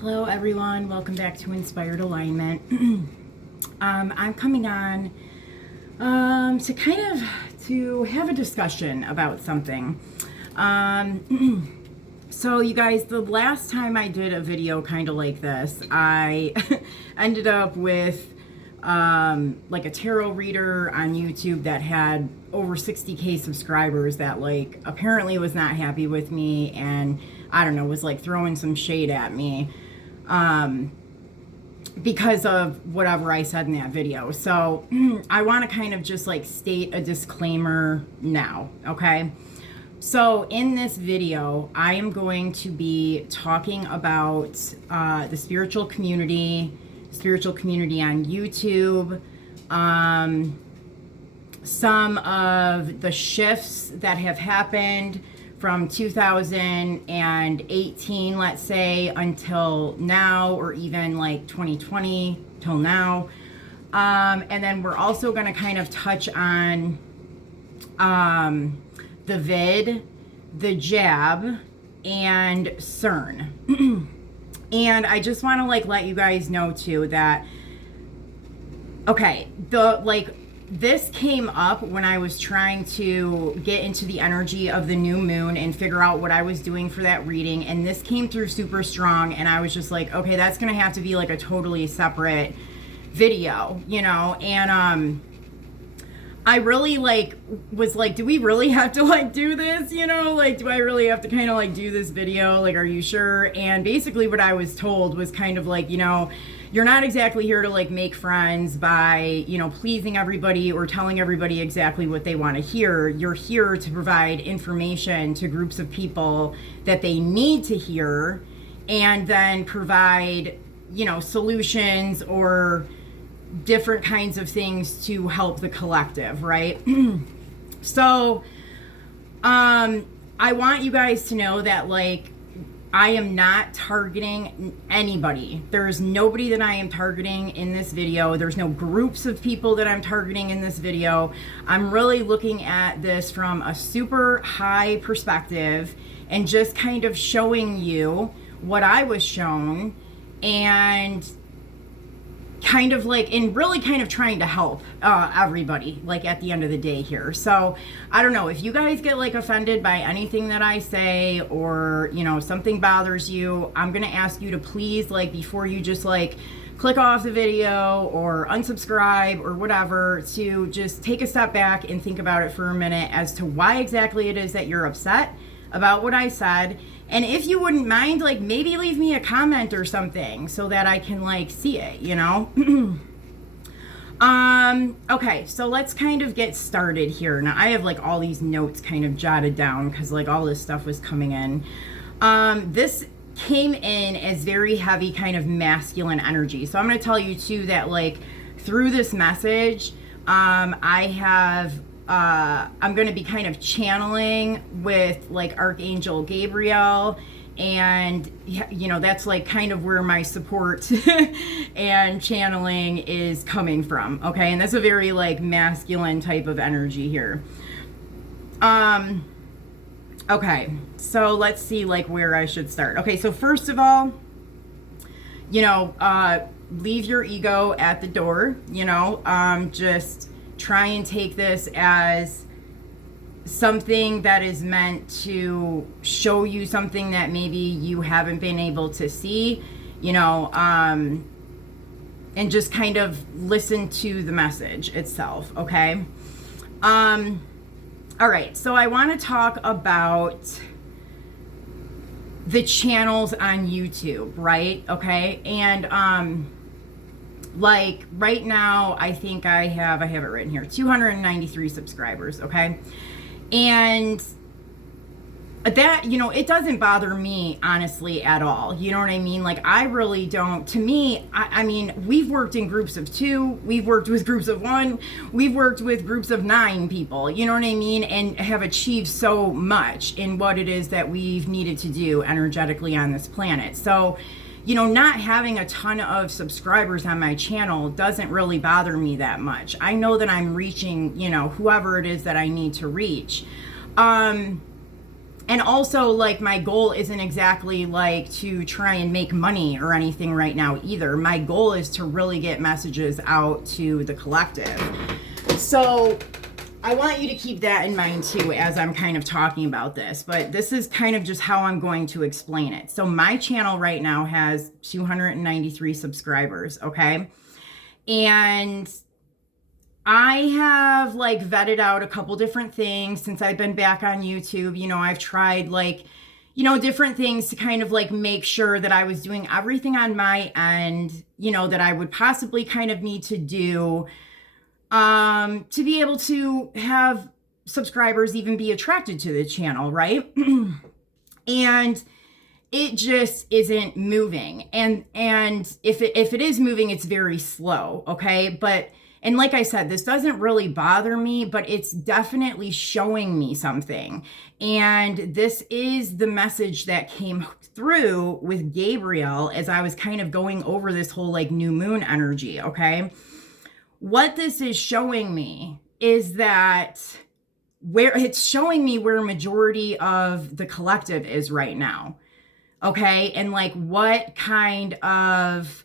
Hello everyone, welcome back to Inspired Alignment. I'm coming on to have a discussion about something. So you guys, the last time I did a video kind of like this, I ended up with like a tarot reader on YouTube that had over 60K subscribers that like apparently was not happy with me and I don't know, was like throwing some shade at me because of whatever I said in that video. So I want to kind of just like state a disclaimer now, okay? So in this video, I am going to be talking about the spiritual community on YouTube, some of the shifts that have happened from 2018, let's say, until now, or even like 2020 till now. And then we're also going to kind of touch on the vid, the jab, and CERN. And I just want to like let you guys know too that, okay, this came up when I was trying to get into the energy of the new moon and figure out what I was doing for that reading. And this came through super strong. And I was just like, okay, that's going to have to be like a totally separate video, you know? And, I really was like, do we really have to like do this? You know, like, do I really have to kind of like do this video? Like, are you sure? And basically what I was told was kind of like, you know, you're not exactly here to like make friends by, you know, pleasing everybody or telling everybody exactly what they want to hear. You're here to provide information to groups of people that they need to hear and then provide, you know, solutions or different kinds of things to help the collective, right? So, I want you guys to know that like, I am not targeting anybody. There's nobody that I am targeting in this video. There's no groups of people that I'm targeting in this video. I'm really looking at this from a super high perspective and just kind of showing you what I was shown and kind of like, and really kind of trying to help everybody like at the end of the day here. So I don't know if you guys get like offended by anything that I say or, you know, something bothers you, I'm going to ask you to please, like, before you just like click off the video or unsubscribe or whatever, to just take a step back and think about it for a minute as to why exactly it is that you're upset about what I said. And if you wouldn't mind, like, maybe leave me a comment or something so that I can like see it, you know? Okay, so let's kind of get started here. Now I have like all these notes kind of jotted down because like all this stuff was coming in. This came in as very heavy kind of masculine energy. So I'm going to tell you too that like through this message, I'm going to be kind of channeling with like Archangel Gabriel, and you know, that's like kind of where my support and channeling is coming from. Okay. And that's a very like masculine type of energy here. Okay. So let's see like where I should start. Okay. So first of all, you know, leave your ego at the door, you know, just try and take this as something that is meant to show you something that maybe you haven't been able to see, you know, and just kind of listen to the message itself, okay? All right, so I want to talk about the channels on YouTube, right? Okay, and like right now, I think I have it written here, 293 subscribers, okay? And that, you know, it doesn't bother me honestly at all. You know what I mean? Like I really don't. To me, I mean, we've worked in groups of 2, we've worked with groups of 1, we've worked with groups of 9 people, you know what I mean? And have achieved so much in what it is that we've needed to do energetically on this planet. So, you know, not having a ton of subscribers on my channel doesn't really bother me that much. I know that I'm reaching, you know, whoever it is that I need to reach. And also, like, my goal isn't exactly like to try and make money or anything right now either. My goal is to really get messages out to the collective. So I want you to keep that in mind too as I'm kind of talking about this, but this is kind of just how I'm going to explain it. So my channel right now has 293 subscribers, okay? And I have like vetted out a couple different things since I've been back on YouTube. You know, I've tried like, you know, different things to kind of like make sure that I was doing everything on my end, you know, that I would possibly kind of need to do to be able to have subscribers even be attracted to the channel, right? And it just isn't moving. And if it is moving, it's very slow, okay? But and like I said, this doesn't really bother me, but it's definitely showing me something. And this is the message that came through with Gabriel as I was kind of going over this whole like new moon energy, okay? What this is showing me is that it's showing me where majority of the collective is right now, okay? And like what kind of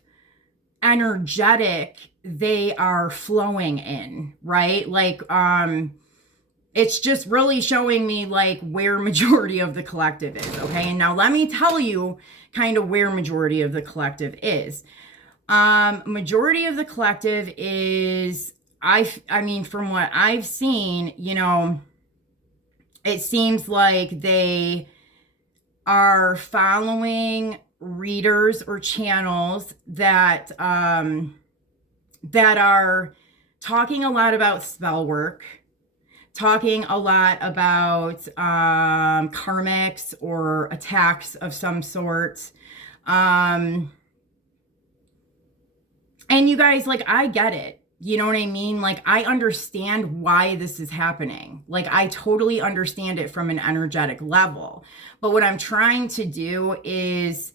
energetic they are flowing in, right? Like, it's just really showing me like where majority of the collective is, okay? And now let me tell you kind of where majority of the collective is. Majority of the collective is, I mean, from what I've seen, you know, it seems like they are following readers or channels that that are talking a lot about spell work, talking a lot about karmics or attacks of some sort. And you guys, like, I get it. You know what I mean? Like, I understand why this is happening. Like, I totally understand it from an energetic level. But what I'm trying to do is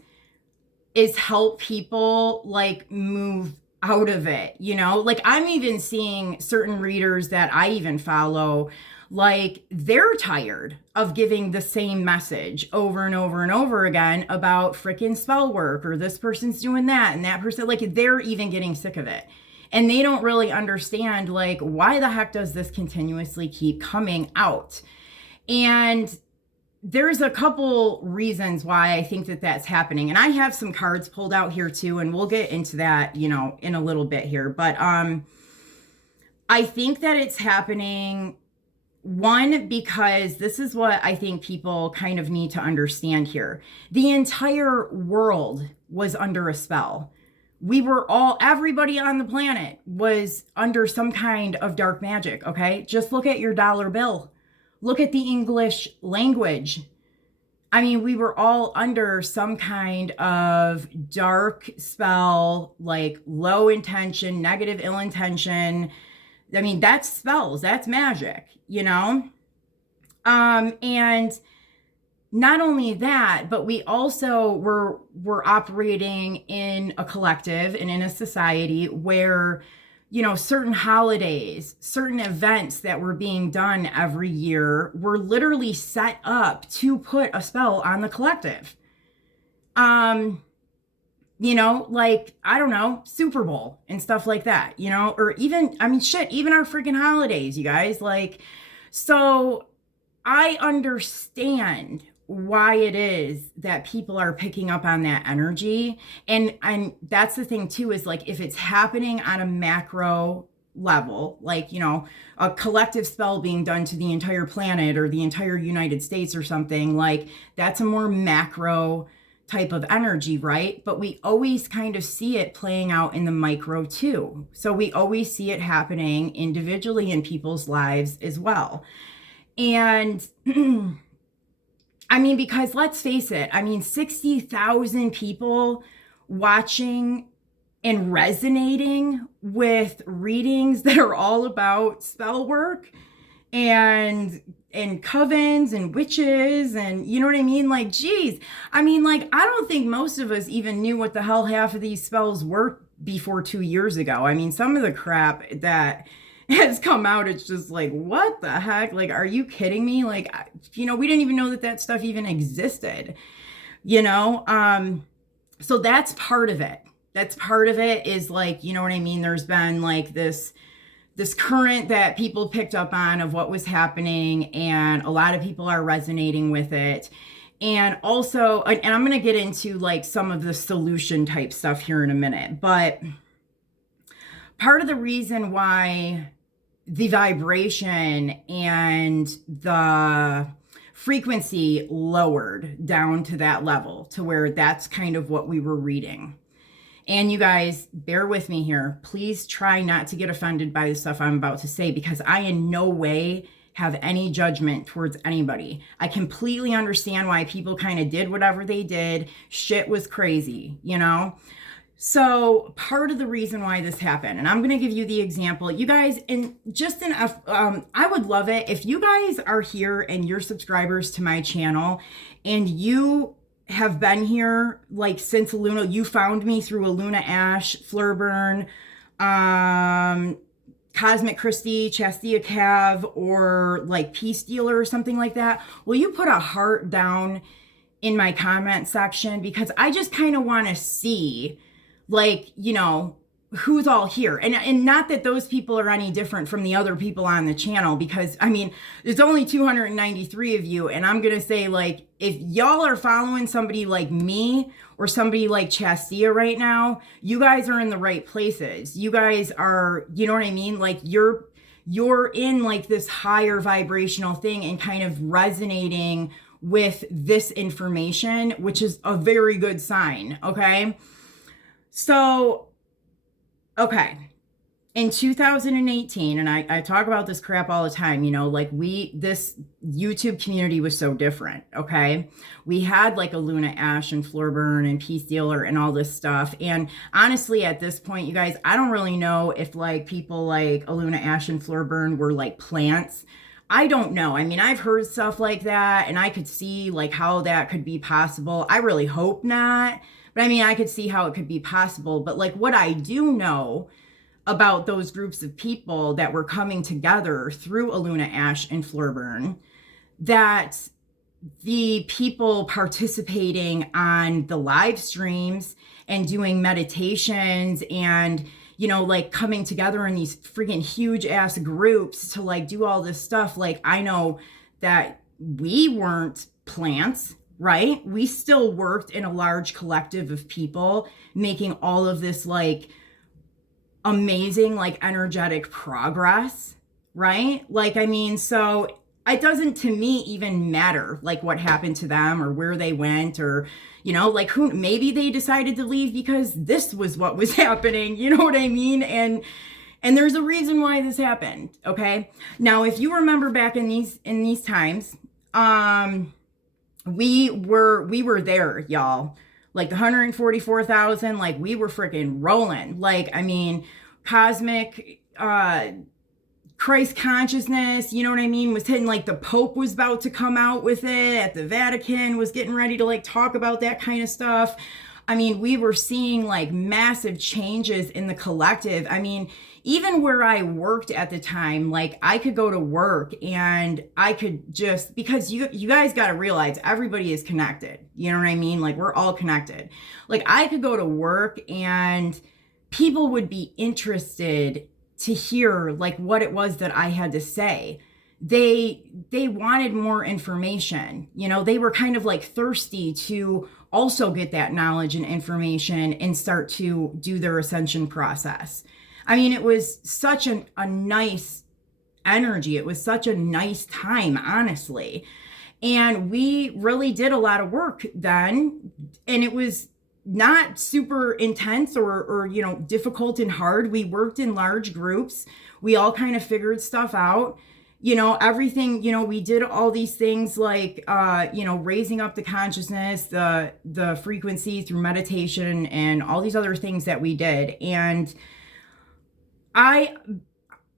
help people like move out of it, you know? Like, I'm even seeing certain readers that I even follow, like, they're tired of giving the same message over and over and over again about freaking spell work, or this person's doing that and that person, like, they're even getting sick of it. And they don't really understand, like, why the heck does this continuously keep coming out? And there's a couple reasons why I think that that's happening. And I have some cards pulled out here too, and we'll get into that, you know, in a little bit here. But I think that it's happening, one, because this is what I think people kind of need to understand here. The entire world was under a spell. We were all, everybody on the planet was under some kind of dark magic, okay? Just look at your dollar bill. Look at the English language. I mean, we were all under some kind of dark spell, like low intention, negative, ill intention. I mean, that's spells, that's magic, you know? And not only that, but we also were operating in a collective and in a society where, you know, certain holidays, certain events that were being done every year were literally set up to put a spell on the collective. You know, like, I don't know, Super Bowl and stuff like that, you know, or even, I mean, shit, even our freaking holidays, you guys, like, so I understand why it is that people are picking up on that energy. And that's the thing too, is like, if it's happening on a macro level, like, you know, a collective spell being done to the entire planet or the entire United States or something, like, that's a more macro type of energy, right? But we always kind of see it playing out in the micro too. So we always see it happening individually in people's lives as well. And I mean, because let's face it, I mean, 60,000 people watching and resonating with readings that are all about spell work and covens and witches, and you know what I mean? Like, geez, I mean, like, I don't think most of us even knew what the hell half of these spells were before 2 years ago. I mean, some of the crap that has come out, it's just like, what the heck? Like, are you kidding me? Like, we didn't even know that that stuff even existed, you know? So that's part of it. That's part of it is like, you know what I mean? There's been like this current that people picked up on of what was happening, and a lot of people are resonating with it. And also, and I'm going to get into like some of the solution type stuff here in a minute, but part of the reason why the vibration and the frequency lowered down to that level, to where that's kind of what we were reading. And you guys, bear with me here. Please try not to get offended by the stuff I'm about to say, because I in no way have any judgment towards anybody. I completely understand why people kind of did whatever they did. Shit was crazy, you know? So part of the reason why this happened, and I'm going to give you the example, you guys, and just I would love it if you guys are here and you're subscribers to my channel and you have been here like since Luna, you found me through a Luna Ash, Flurburn, Cosmic Christie, Chastia Cav, or like Peace Dealer or something like that. Will you put a heart down in my comment section? Because I just kind of want to see, like, you know, who's all here. And not that those people are any different from the other people on the channel, because I mean, there's only 293 of you. And I'm going to say, like, if y'all are following somebody like me or somebody like Chastia right now, you guys are in the right places. You guys are, you know what I mean? Like you're in like this higher vibrational thing and kind of resonating with this information, which is a very good sign. Okay. So, okay, in 2018, and I talk about this crap all the time, you know, like this YouTube community was so different, okay? We had like a Luna Ash and Flurburn and Peace Dealer and all this stuff. And honestly, at this point, you guys, I don't really know if like people like a Luna Ash and Flurburn were like plants. I don't know. I mean, I've heard stuff like that, and I could see like how that could be possible. I really hope not. But I mean, I could see how it could be possible. But like what I do know about those groups of people that were coming together through a Luna Ash and Flurburn, that the people participating on the live streams and doing meditations and, you know, like coming together in these freaking huge ass groups to like do all this stuff. Like, I know that we weren't plants, right? We still worked in a large collective of people making all of this like amazing, like energetic progress, right? Like, I mean, so it doesn't to me even matter like what happened to them or where they went, or, you know, like who, maybe they decided to leave because this was what was happening. You know what I mean? And there's a reason why this happened. Okay. Now, if you remember back in these times, we were there, y'all. Like the 144,000, like we were freaking rolling. Like, I mean, cosmic, Christ consciousness, you know what I mean, was hitting, like the Pope was about to come out with it at the Vatican, was getting ready to like talk about that kind of stuff. I mean, we were seeing like massive changes in the collective. I mean, even where I worked at the time, like I could go to work and I could just, because you guys got to realize everybody is connected. You know what I mean? Like we're all connected. Like I could go to work and people would be interested to hear like what it was that I had to say. They wanted more information. You know, they were kind of like thirsty to also get that knowledge and information and start to do their ascension process. I mean, it was such a nice energy. It was such a nice time, honestly. And we really did a lot of work then. And it was not super intense or you know, difficult and hard. We worked in large groups. We all kind of figured stuff out. You know, everything, you know, we did all these things like, you know, raising up the consciousness, the frequency through meditation and all these other things that we did. And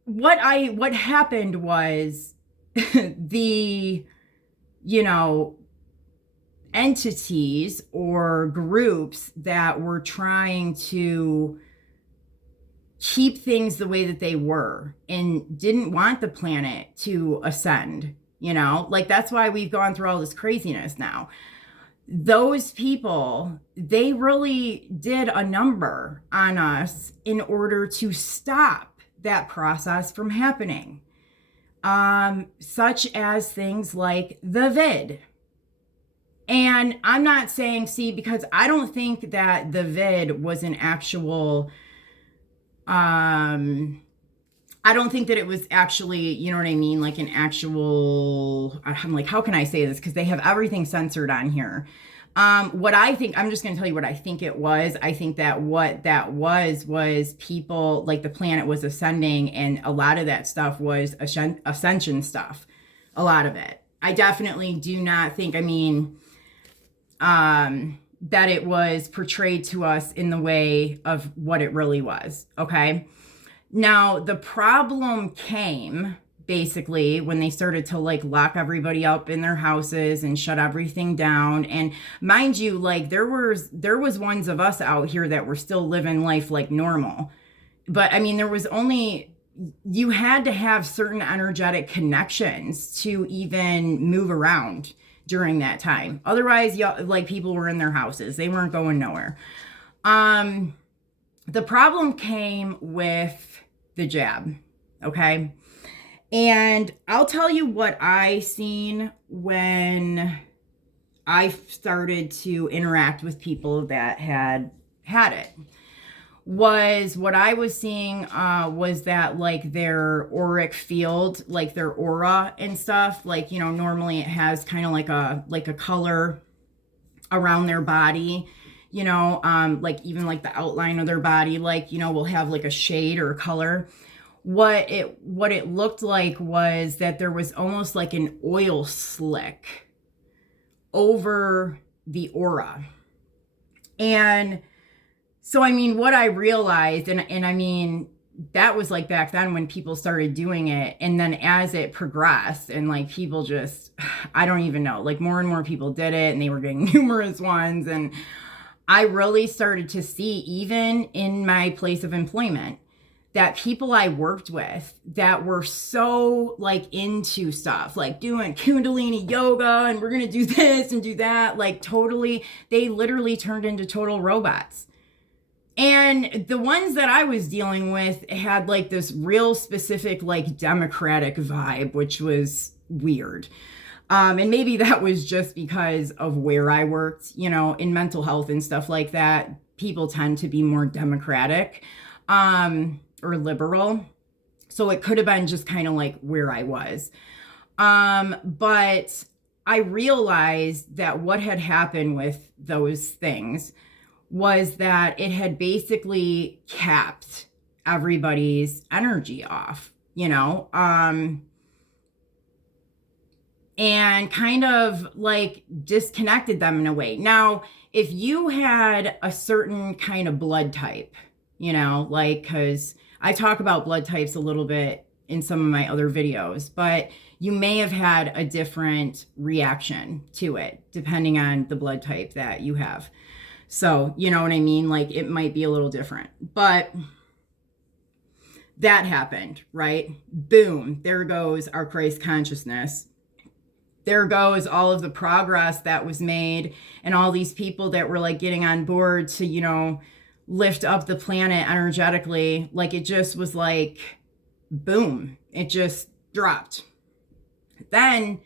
what happened was the, you know, entities or groups that were trying to keep things the way that they were and didn't want the planet to ascend, you know? Like, that's why we've gone through all this craziness now. Those people, they really did a number on us in order to stop that process from happening. Such as things like the vid. And I'm not saying, see, because I don't think that the vid was an actual, I don't think that it was actually, you know what I mean? Like an actual, I'm like, how can I say this? Because they have everything censored on here. What I think, I'm just going to tell you what I think it was. I think that what that was people, like the planet was ascending, and a lot of that stuff was ascension stuff. A lot of it. I definitely do not think, I mean, that it was portrayed to us in the way of what it really was. Okay. Now, the problem came basically when they started to like lock everybody up in their houses and shut everything down. And mind you, like there was ones of us out here that were still living life like normal. But I mean, there was only, you had to have certain energetic connections to even move around during that time. Otherwise, like people were in their houses. They weren't going nowhere. The problem came with the jab, okay? And I'll tell you what I seen when I started to interact with people that had it. Was what I was seeing was that like their auric field, like their aura and stuff, like, you know, normally it has kind of like a color around their body, you know, like even like the outline of their body, like, you know, will have like a shade or a color. What it looked like was that there was almost like an oil slick over the aura. And so, I mean, what I realized, and I mean, that was like back then when people started doing it. And then as it progressed and like people just, I don't even know, like more and more people did it and they were getting numerous ones. And I really started to see, even in my place of employment, that people I worked with that were so like into stuff, like doing Kundalini yoga and we're going to do this and do that, like totally, they literally turned into total robots. And the ones that I was dealing with had like this real specific, like democratic vibe, which was weird. And maybe that was just because of where I worked, you know, in mental health and stuff like that. People tend to be more democratic, or liberal. So it could have been just kind of like where I was. But I realized that what had happened with those things was that it had basically capped everybody's energy off, you know, and kind of like disconnected them in a way. Now, if you had a certain kind of blood type, you know, like, because I talk about blood types a little bit in some of my other videos, but you may have had a different reaction to it depending on the blood type that you have. So, you know what I mean? Like it might be a little different, but that happened, right? Boom, there goes our Christ consciousness. There goes all of the progress that was made and all these people that were like getting on board to, you know, lift up the planet energetically. Like it just was like, boom, it just dropped. Then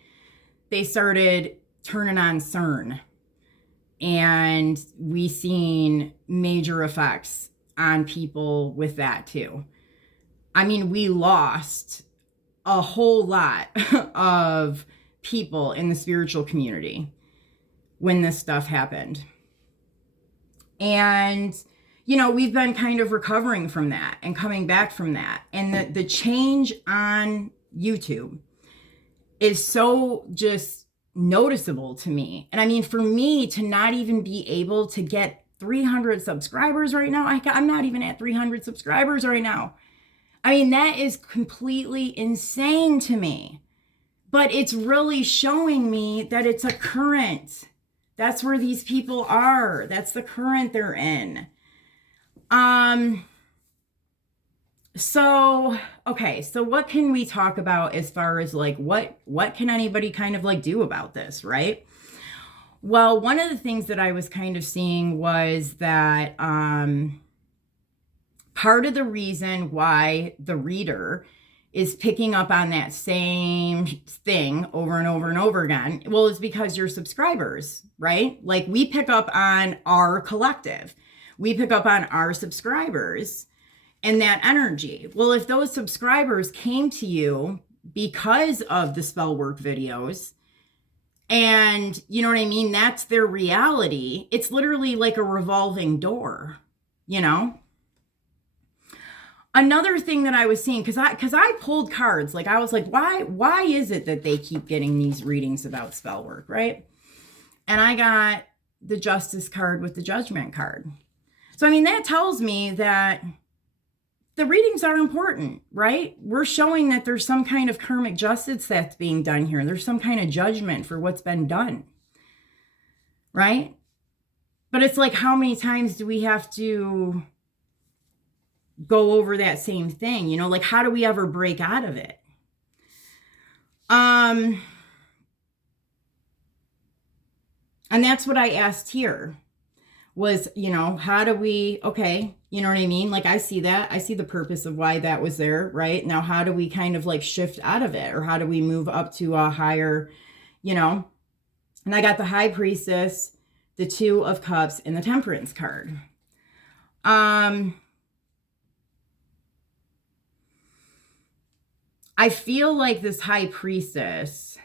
they started turning on CERN. And we seen major effects on people with that too. I mean, we lost a whole lot of people in the spiritual community when this stuff happened. And, you know, we've been kind of recovering from that and coming back from that. And the change on YouTube is so just noticeable to me. And I mean, for me to not even be able to get 300 subscribers right now, I'm not even at 300 subscribers right now. I mean, that is completely insane to me. But it's really showing me that it's a current. That's where these people are. That's the current they're in. So, okay, so what can we talk about as far as like what can anybody kind of like do about this, right? Well, one of the things that I was kind of seeing was that part of the reason why the reader is picking up on that same thing over and over and over again, well, is because you're subscribers, right? Like we pick up on our collective. We pick up on our subscribers and that energy. Well, if those subscribers came to you because of the spell work videos, and you know what I mean, that's their reality, it's literally like a revolving door, you know? Another thing that I was seeing, because I pulled cards, like I was like, why is it that they keep getting these readings about spell work, right? And I got the Justice card with the Judgment card. So I mean, that tells me that the readings are important, right? We're showing that there's some kind of karmic justice that's being done here. There's some kind of judgment for what's been done, right? But it's like, how many times do we have to go over that same thing? You know, like how do we ever break out of it? And that's what I asked here was, you know, how do we, okay, you know what I mean? Like I see that, I see the purpose of why that was there, right? Now, how do we kind of like shift out of it, or how do we move up to a higher, you know? And I got the High Priestess, the Two of Cups, and the Temperance card. I feel like this High Priestess,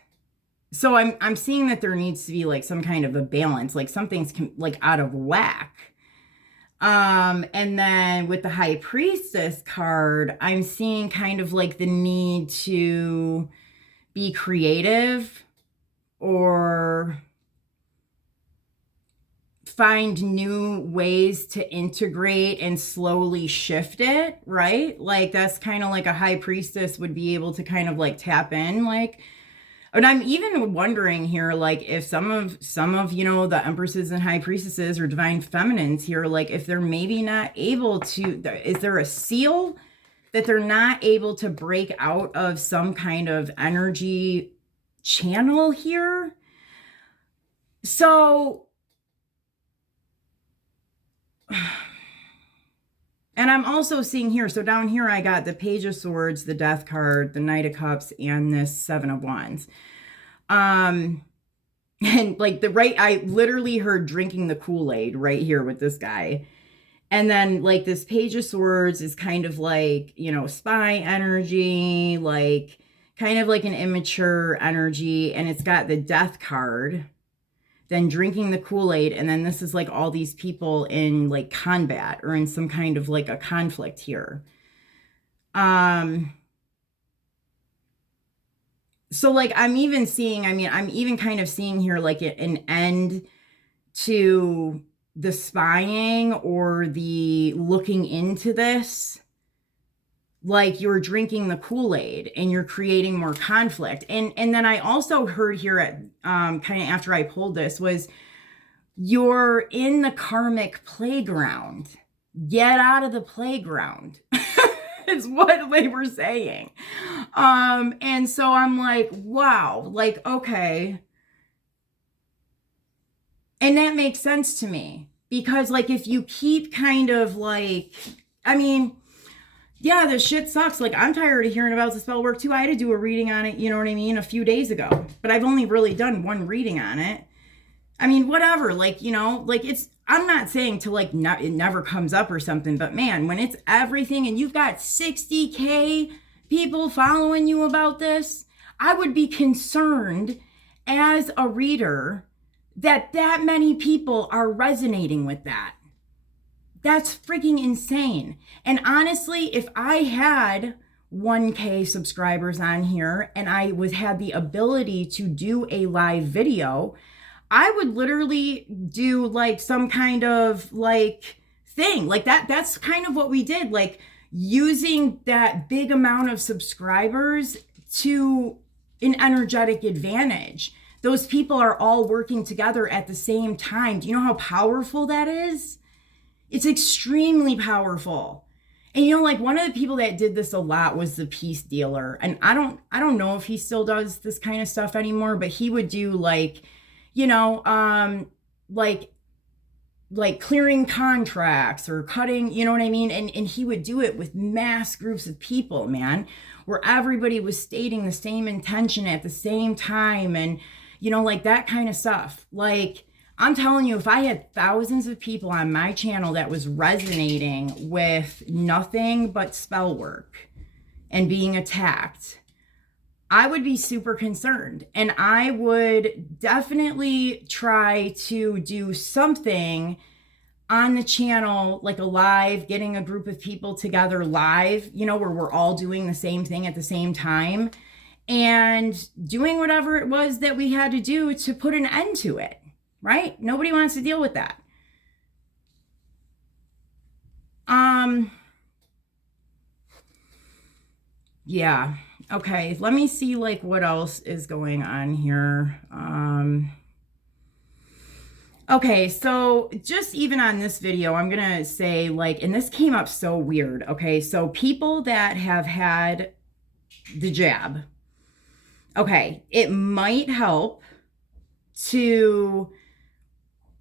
so I'm seeing that there needs to be like some kind of a balance, like something's like out of whack. And then with the High Priestess card, I'm seeing kind of like the need to be creative or find new ways to integrate and slowly shift it, right? Like that's kind of like a High Priestess would be able to kind of like tap in, like. And I'm even wondering here, like if some of, you know, the Empresses and High Priestesses or Divine Feminines here, like if they're maybe not able to, is there a seal that they're not able to break out of some kind of energy channel here? So, and I'm also seeing here, so down here I got the Page of Swords, the Death card, the Knight of Cups, and this Seven of Wands. And like I literally heard drinking the Kool-Aid right here with this guy. And then like this Page of Swords is kind of like, you know, spy energy, like kind of like an immature energy. And it's got the Death card, then drinking the Kool-Aid. And then this is like all these people in like combat or in some kind of like a conflict here. So like I'm even kind of seeing here like an end to the spying or the looking into this. Like you're drinking the Kool-Aid and you're creating more conflict. And then I also heard here at kind of after I pulled this was you're in the karmic playground. Get out of the playground. Is what they were saying. And so I'm like, wow, like, okay. And that makes sense to me because like, if you keep kind of like, I mean, yeah, the shit sucks. Like I'm tired of hearing about the spell work too. I had to do a reading on it, you know what I mean, a few days ago, but I've only really done one reading on it. I mean, whatever, like, you know, like I'm not saying to like, not, it never comes up or something, but man, when it's everything and you've got 60K people following you about this, I would be concerned as a reader that many people are resonating with that. That's freaking insane. And honestly, if I had 1K subscribers on here and I had the ability to do a live video, I would literally do like some kind of like thing like that. That's kind of what we did, like using that big amount of subscribers to an energetic advantage. Those people are all working together at the same time. Do you know how powerful that is? It's extremely powerful. And you know, like one of the people that did this a lot was the peace dealer. And I don't know if he still does this kind of stuff anymore, but he would do like, you know, like clearing contracts or cutting, you know what I mean? And he would do it with mass groups of people, man, where everybody was stating the same intention at the same time. And, you know, like that kind of stuff. Like, I'm telling you, if I had thousands of people on my channel that was resonating with nothing but spell work and being attacked, I would be super concerned. And I would definitely try to do something on the channel, like a live, getting a group of people together live, you know, where we're all doing the same thing at the same time and doing whatever it was that we had to do to put an end to it. Right? Nobody wants to deal with that. Yeah. Okay. Let me see like what else is going on here. Okay. So just even on this video, I'm going to say like, and this came up so weird. Okay. So people that have had the jab, okay, it might help to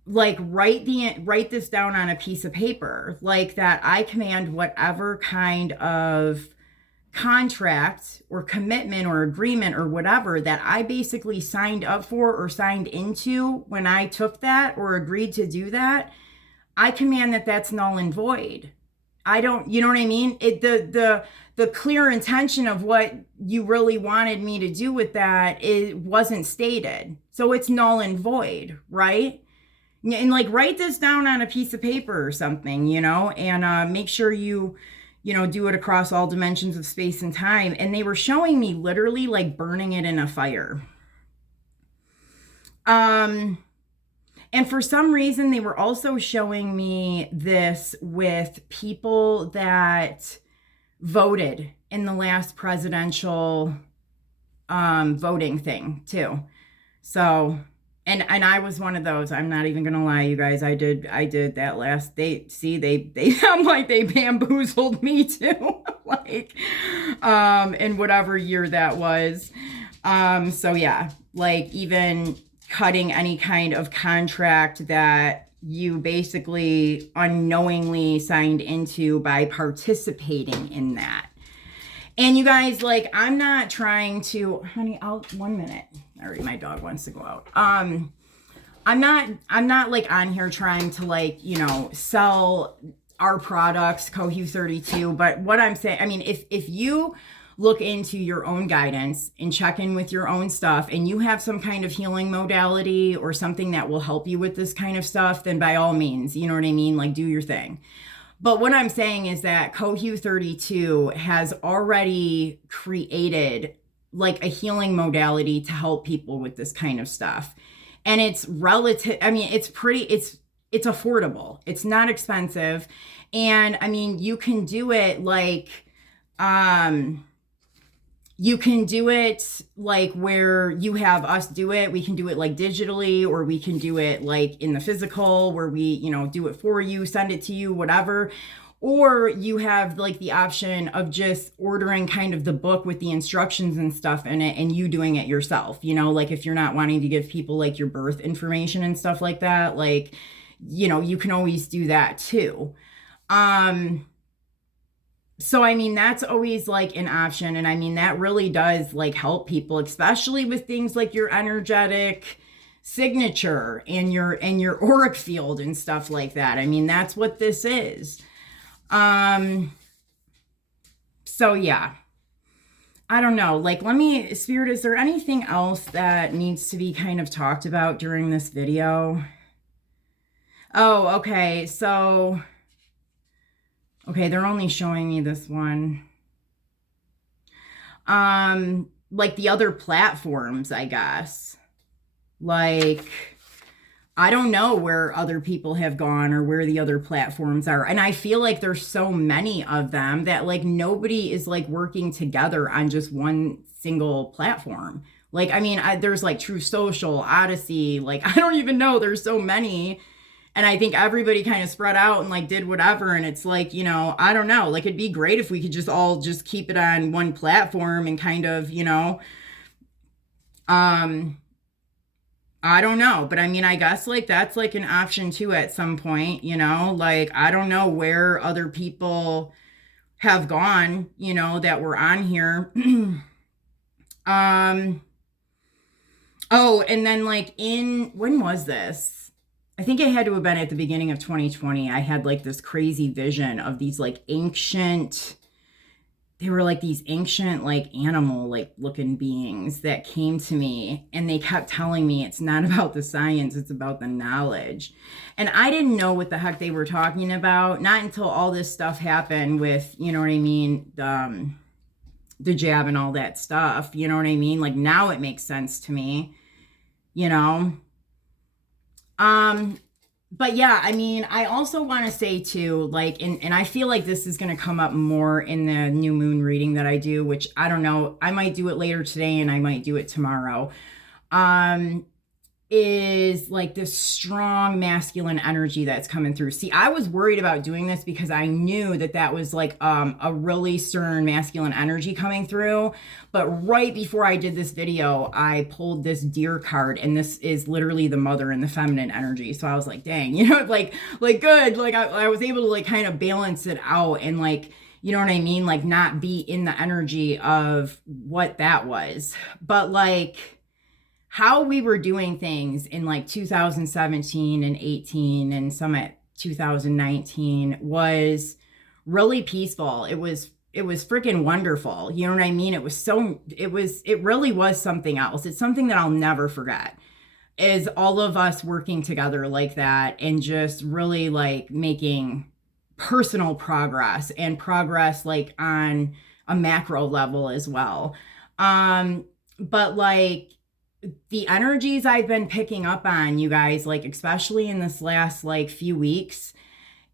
like write this down on a piece of paper, like that I command whatever kind of contract or commitment or agreement or whatever that I basically signed up for or signed into when I took that or agreed to do that, I command that that's null and void. I don't, you know what I mean? The clear intention of what you really wanted me to do with that, it wasn't stated. So it's null and void, right? And like write this down on a piece of paper or something, you know, and make sure you know, do it across all dimensions of space and time. And they were showing me literally like burning it in a fire. And for some reason, they were also showing me this with people that voted in the last presidential voting thing too. So... And I was one of those. I'm not even gonna lie, you guys. I did that last. They I'm like they bamboozled me too, like, in whatever year that was. So yeah, like even cutting any kind of contract that you basically unknowingly signed into by participating in that. And you guys, like, I'm not trying to, honey, 1 minute. Alright, my dog wants to go out. I'm not like on here trying to like, you know, sell our products, Cohu 32. But what I'm saying, I mean, if you look into your own guidance and check in with your own stuff and you have some kind of healing modality or something that will help you with this kind of stuff, then by all means, you know what I mean? Like, do your thing. But what I'm saying is that Cohu 32 has already created like a healing modality to help people with this kind of stuff. And it's relative, I mean, it's affordable. It's not expensive. And I mean, you can do it like, you can do it like where you have us do it. We can do it like digitally, or we can do it like in the physical where we, you know, do it for you, send it to you, whatever. Or you have like the option of just ordering kind of the book with the instructions and stuff in it and you doing it yourself. You know, like if you're not wanting to give people like your birth information and stuff like that, like, you know, you can always do that too. So, I mean, that's always like an option. And I mean, that really does like help people, especially with things like your energetic signature and your auric field and stuff like that. I mean, that's what this is. So yeah, I don't know, like, Spirit, is there anything else that needs to be kind of talked about during this video? Oh, okay. So, okay, they're only showing me this one. Like the other platforms, I guess. Like, I don't know where other people have gone or where the other platforms are. And I feel like there's so many of them that like nobody is like working together on just one single platform. Like, I mean, there's like True Social, Odyssey, like, I don't even know. There's so many. And I think everybody kind of spread out and like did whatever. And it's like, you know, I don't know, like it'd be great if we could just all just keep it on one platform and kind of, you know, I don't know, but I mean, I guess like that's like an option too at some point, you know, like I don't know where other people have gone, you know, that were on here. Oh, and then like when was this? I think it had to have been at the beginning of 2020. I had like this crazy vision of these like ancient, they were like these ancient like animal like looking beings that came to me, and they kept telling me it's not about the science, it's about the knowledge. And I didn't know what the heck they were talking about, not until all this stuff happened with, you know what I mean, the jab and all that stuff, you know what I mean? Like now it makes sense to me, you know. But yeah, I mean, I also want to say too, like, and I feel like this is going to come up more in the new moon reading that I do, which I don't know, I might do it later today and I might do it tomorrow. Is like this strong masculine energy that's coming through. See, I was worried about doing this because I knew that that was like a really stern masculine energy coming through. But right before I did this video, I pulled this deer card, and this is literally the mother and the feminine energy. So I was like, dang, you know, like good. Like I was able to like kind of balance it out and like, you know what I mean? Like not be in the energy of what that was. But like, how we were doing things in like 2017 and 18 and some at 2019 was really peaceful. It was freaking wonderful. You know what I mean? It really was something else. It's something that I'll never forget, is all of us working together like that and just really like making personal progress and progress like on a macro level as well. But like, the energies I've been picking up on, you guys, like especially in this last like few weeks,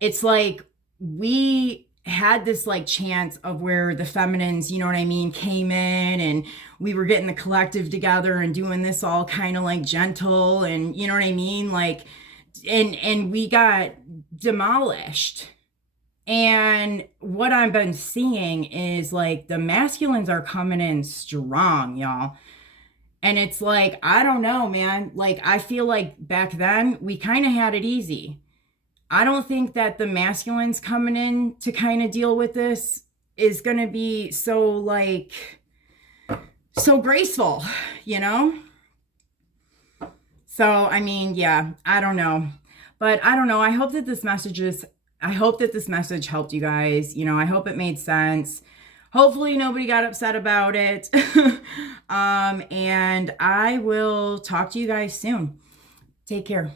it's like we had this like chance of where the feminines, you know what I mean, came in and we were getting the collective together and doing this all kind of like gentle and, you know what I mean, like, and we got demolished. And what I've been seeing is like the masculines are coming in strong, y'all. And it's like, I don't know, man. Like, I feel like back then we kind of had it easy. I don't think that the masculines coming in to kind of deal with this is going to be so like, so graceful, you know? So, I mean, yeah, I don't know. But I don't know. I hope that this message helped you guys. You know, I hope it made sense. Hopefully nobody got upset about it. And I will talk to you guys soon. Take care.